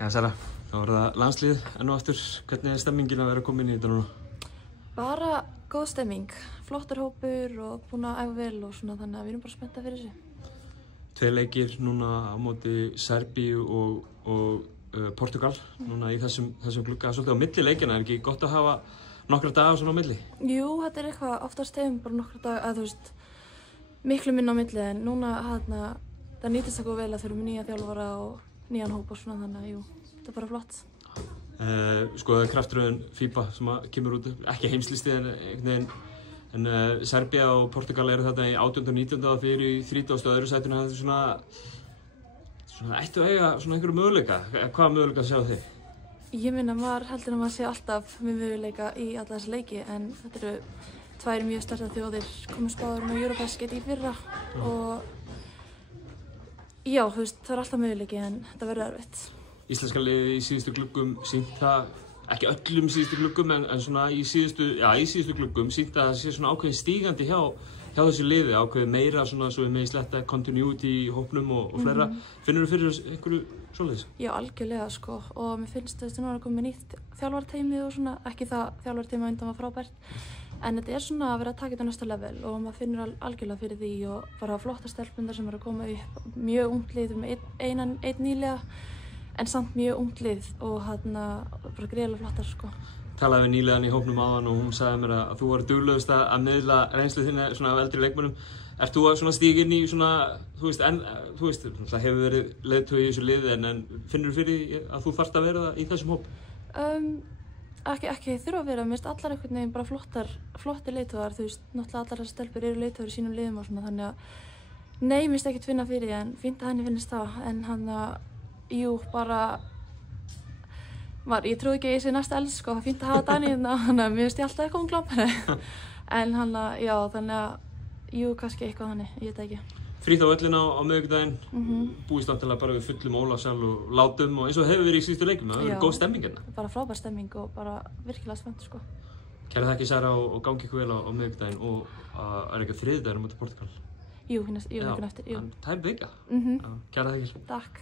Ja, Sara, þá var það landslið enn og aftur. Hvernig stemmingin að vera komin í þetta núna? Bara góð stemming, flottur hópur og búin að æfa vel og svona, þannig að við erum bara spenntar fyrir þessu. 2 leikir núna á móti Serbíu og Portugal núna í þessum glugga. Svolítið á milli leikina, ekki gott að hafa nokkra daga svona á milli? Jú, þetta eitthvað, oftast hefum bara nokkra daga, að þú veist, miklu minna á milli, en núna það nýtist okkur vel að þurfum nýja þjálfara og nýjan hóp og svona, þannig að jú, þetta er bara flott. Sko, það er kraftröðin FIBA sem kemur út, ekki heimslisti en Serbía og Portugal eru þarna í 18. og 19. og fyrir í 30. og öðru sætinu. Það er svona ættu að eiga svona einhverju möguleika. Hvaða möguleika sjá þið? Ég minna, maður heldur að maður sé alltaf með möguleika í alla þessi leiki, en þetta eru 2 mjög sterkar þjóðir, komust báðar á Eurobasket í fyrra og já, þú veist, það er alltaf möguleiki en þetta verður erfitt. Íslenska liðið í síðustu gluggum sýnt það, ekki öllum síðustu gluggum en svona í síðustu gluggum sýnt að það sé svona ákveðin stígandi hjá þessu liði, ákveðin meira svona svo við með í sletta continuity í hópnum og fleira. Finnur þú fyrir einhverju svoleiðis? Já, algjörlega sko, og mér finnst þetta nú að koma með nýtt þjálfarteymi og svona, ekki það þjálfarteymi á undan var frábært, en þetta er svona að vera að taka þetta á næsta level og maður finnur algjörlega fyrir því og bara flotta stelpundar sem eru að koma upp, mjög ungt lið með einn nýlega, en samt mjög ungt lið og bara greiðlega flottar sko. Talaði við nýlegan í hópnum áðan og hún sagði mér að þú var duglegust að miðla reynslu þinni svona af eldri leikmönnum. Ert þú að stíga inn í svona, þú veist, það hefur verið leiðtogi í þessu liði en finnur þú fyrir að þú þarft að vera í þessum hóp? Ekki þurfa að vera, mér finnst allar einhvern veginn bara flottir leiðtogar, þú veist, náttúrulega allar þessar stelpur eru leiðtogar í sínum liðum og svona, þannig að nei, mér finnst ekkert finna fyrir því en fínt að henni finnst það, en jú, bara ég trúi ekki að ég sé næsta elst sko, það er fínt að hafa Dani hérna, þannig að mér finnst ég alltaf eitthvað glampari. En já, þannig að jú, kannski eitthvað þannig, ég veit ekki. Frítt á völlina á miðvikudaginn, búist vantilega bara við fullum Ólafssal og látum og eins og hefur verið í síðustu leikjum, það er góð stemming hérna. Bara frábær stemming og bara virkilega spennt sko. Kæra þakki Sara og gangi ykkur vel á miðvikudaginn og er eitthvað þriðjudagur á móti Portugal? Jú, vikunni eftir, jú. Það er vika. Kæra þakki. Takk.